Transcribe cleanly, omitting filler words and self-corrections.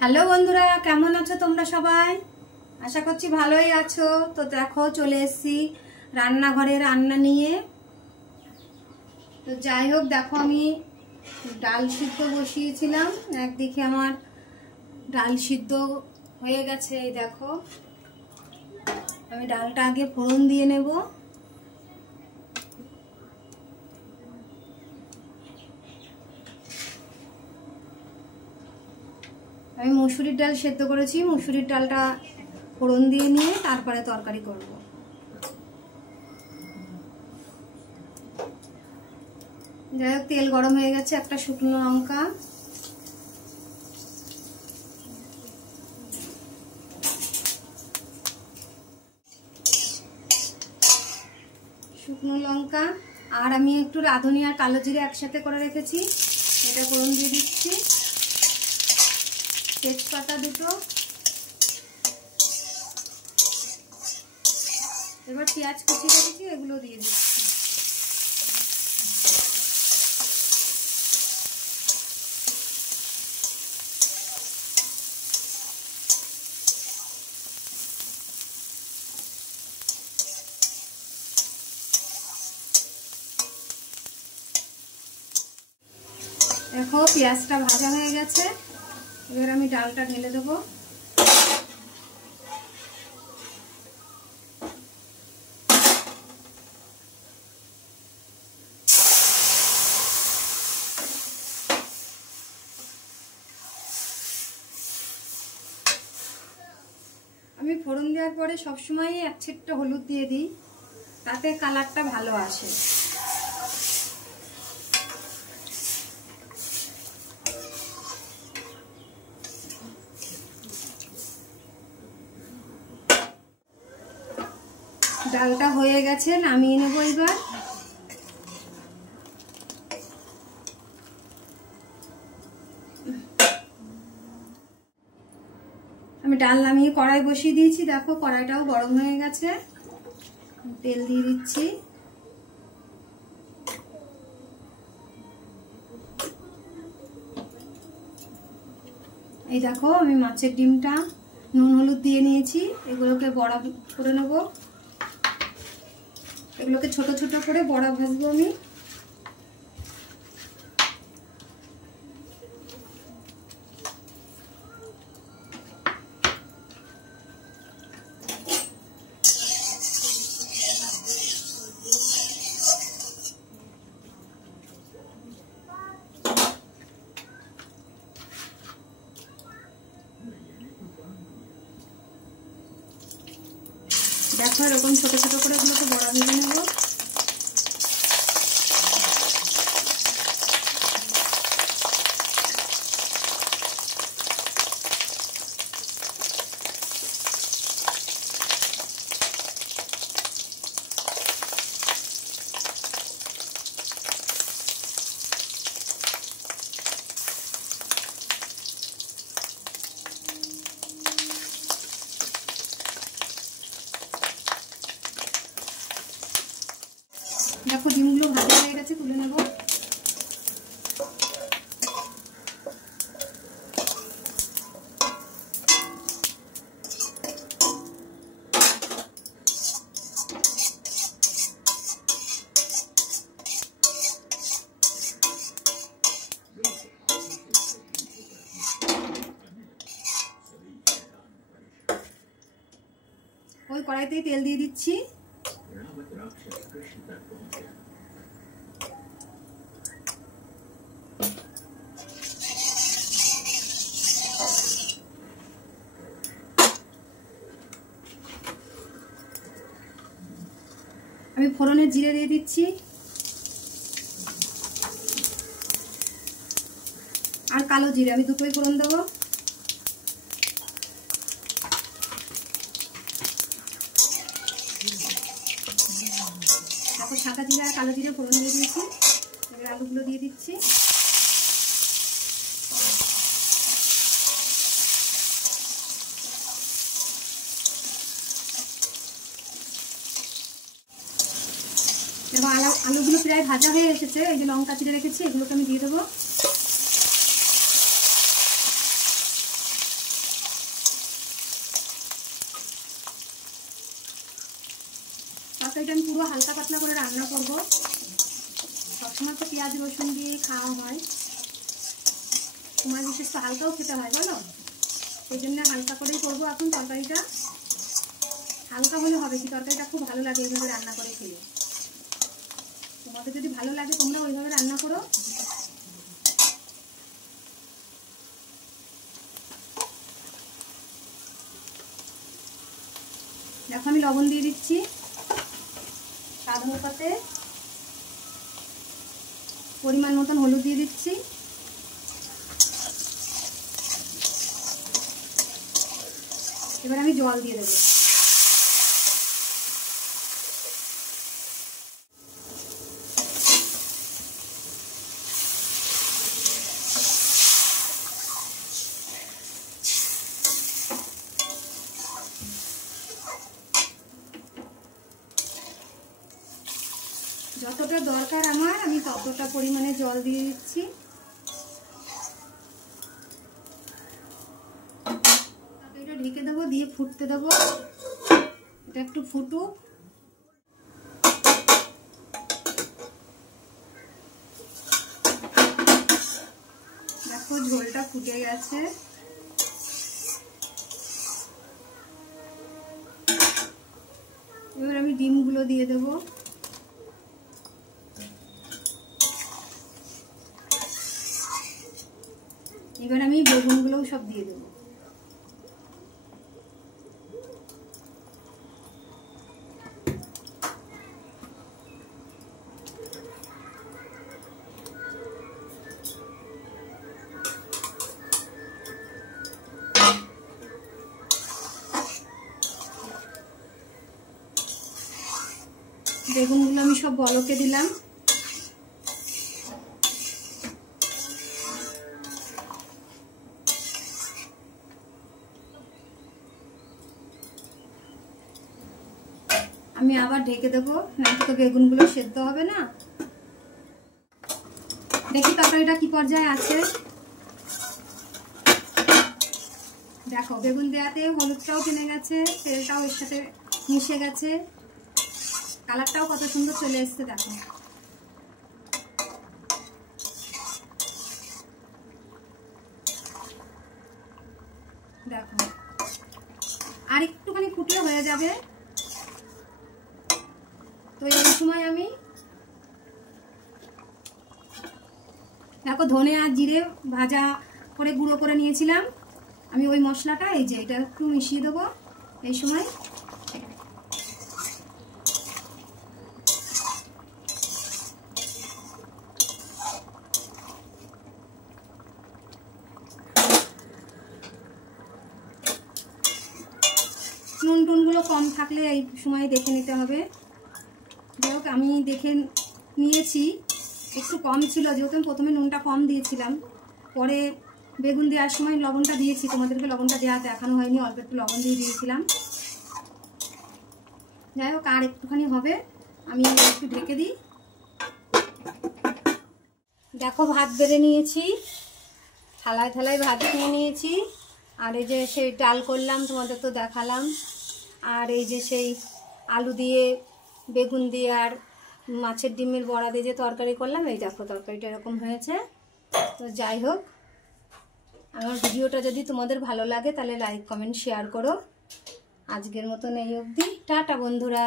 Hello বন্ধুরা, কেমন আছো তোমরা সবাই? আশা করছি ভালোই আছো। তো দেখো চলে এসেছি রান্নাঘরে রান্না নিয়ে। তো যাই হোক, দেখো আমি ডাল সিদ্ধ বসিয়েছিলাম, একদিকে আমার ডাল সিদ্ধ হয়ে গেছে। এই দেখো, আমি ডালটা আগে ফোড়ন দিয়ে নেব। আমি মুসুরির ডাল সেদ্ধ করেছি, মুসুরির ডালটা ফোড়ন দিয়ে নিয়ে তারপরে তরকারি করব। যাই হোক, তেল গরম হয়ে গেছে। একটা শুকনো লঙ্কা, আর আমি একটু রাঁধুনি আর কালো জিরে একসাথে করে রেখেছি, এটা ফোড়ন দিয়ে দিচ্ছি। তেজপাতা দুটো, এবার পেঁয়াজ কুচি রেখেছি, এগুলো দিয়ে দিচ্ছি। দেখো পেঁয়াজটা ভাজা হয়ে গেছে, এবার আমি ডালটা ঢেলে দেবো। আমি ফোড়ন দেওয়ার পরে সবসময় এক ছিটটা হলুদ দিয়ে দিই, তাতে কালারটা ভালো আসে। ডালটা হয়ে গেছে, নামিয়ে নেবো এবার। আমি ডাল নামিয়ে কড়াই বসিয়ে দিয়েছি। দেখো কড়াইটাও গরম হয়ে গেছে, তেল দিয়ে দিচ্ছি। এই দেখো আমি মাছের ডিমটা নুন হলুদ দিয়ে নিয়েছি, এগুলোকে বড়া করে নেব। এগুলোকে ছোট ছোট করে বড়া ভাজবো আমি। দেখো এরকম ছোট ছোট করে এগুলোকে বড়া ভেজে নেব। দেখো ডিমগুলো ভাজা হয়ে গেছে, তুলে নেব। ওই কড়াইতেই তেল দিয়ে দিচ্ছি। আমি ফোড়নের জিরে দিয়ে দিচ্ছি, আর কালো জিরে, আমি দুটোই ফোড়ন দেবো। তারপর সাদা জিরে আর কালো জিরে ফোড়ন দিয়ে দিয়েছি, এবার আলুগুলো দিয়ে দিচ্ছি। এবং আলুগুলো প্রায় ভাজা হয়ে এসেছে, এই যে লঙ্কা চিড়ে রেখেছি, এগুলোকে আমি দিয়ে দেবো। তরকারিটা আমি পুরো হালকা পাতলা করে রান্না করব। সবসময় তো পেঁয়াজ রসুন দিয়ে খাওয়া হয়, তোমার বিশেষ তো হালকাও খেতে হয় বলো, সেই জন্য হালকা করেই করবো এখন তরকারিটা। হালকা হলে হবে কি, তরকারিটা খুব ভালো লাগে এইভাবে রান্না করে খেলে। তোমাদের যদি ভালো লাগে তোমরা ওইভাবে রান্না করো। দেখো আমি লবণ দিয়ে দিচ্ছি স্বাদ অনুপাতে, পরিমাণ মতন হলুদ দিয়ে দিচ্ছি, এবার আমি জল দিয়ে দেবো। যতটা দরকার আমার আমি ততটা পরিমাণে জল দিয়ে দিচ্ছি। এটা ঢেকে দেবো, দিয়ে ফুটতে দেবো। এটা একটু ফুটুক। দেখো ঝোলটা ফুটে গেছে। এবার আমি ডিমগুলো দিয়ে দেবো। এবার আমি বেগুনগুলোও সব দিয়ে দেবো। বেগুনগুলো আমি সব বলকে দিলাম। আমি আবার ঢেকে দেবো, নাকি তো বেগুনগুলো সেদ্ধ হবে না। দেখি তরকারিটা কি পর্যায়ে আছে। দেখো বেগুন দেওয়াতে হলুদটাও টেনে গেছে, তেলটাও এর সাথে মিশে গেছে, কালারটাও কত সুন্দর চলে এসছে। দেখো দেখো আর একটুখানি ফুটলে হয়ে যাবে। তো এই সময় আমি দেখো ধনে আর জিরে ভাজা করে গুঁড়ো করে নিয়েছিলাম, আমি ওই মশলাটা এই যে এটা একটু মিশিয়ে দেবো এই সময়। নুন টুনগুলো কম থাকলে এই সময় দেখে নিতে হবে। যাই হোক আমি দেখে নিয়েছি, একটু কম ছিল, যেহেতু আমি প্রথমে নুনটা কম দিয়েছিলাম, পরে বেগুন দেওয়ার সময় লবণটা দিয়েছি, তোমাদেরকে লবণটা দেওয়া দেখানো হয়নি, অল্প একটু লবণ দিয়ে দিয়েছিলাম। যাই হোক আর একটুখানি হবে, আমি একটু ঢেকে দিই। দেখো ভাত বেড়ে নিয়েছি, থালায় থালায় ভাত নিয়ে নিয়েছি। আর এই যে সেই ডাল করলাম, তোমাদের তো দেখালাম। আর এই যে সেই আলু দিয়ে বেগুন দিয়ে আর মাছের ডিমের বড়া দিয়ে যে তরকারি করলাম, এই দেখো তরকারিটা এরকম হয়েছে। তো যাই হোক, আমার ভিডিওটা যদি তোমাদের ভালো লাগে তাহলে লাইক কমেন্ট শেয়ার করো। আজকের মতন এই অবধি, টাটা বন্ধুরা।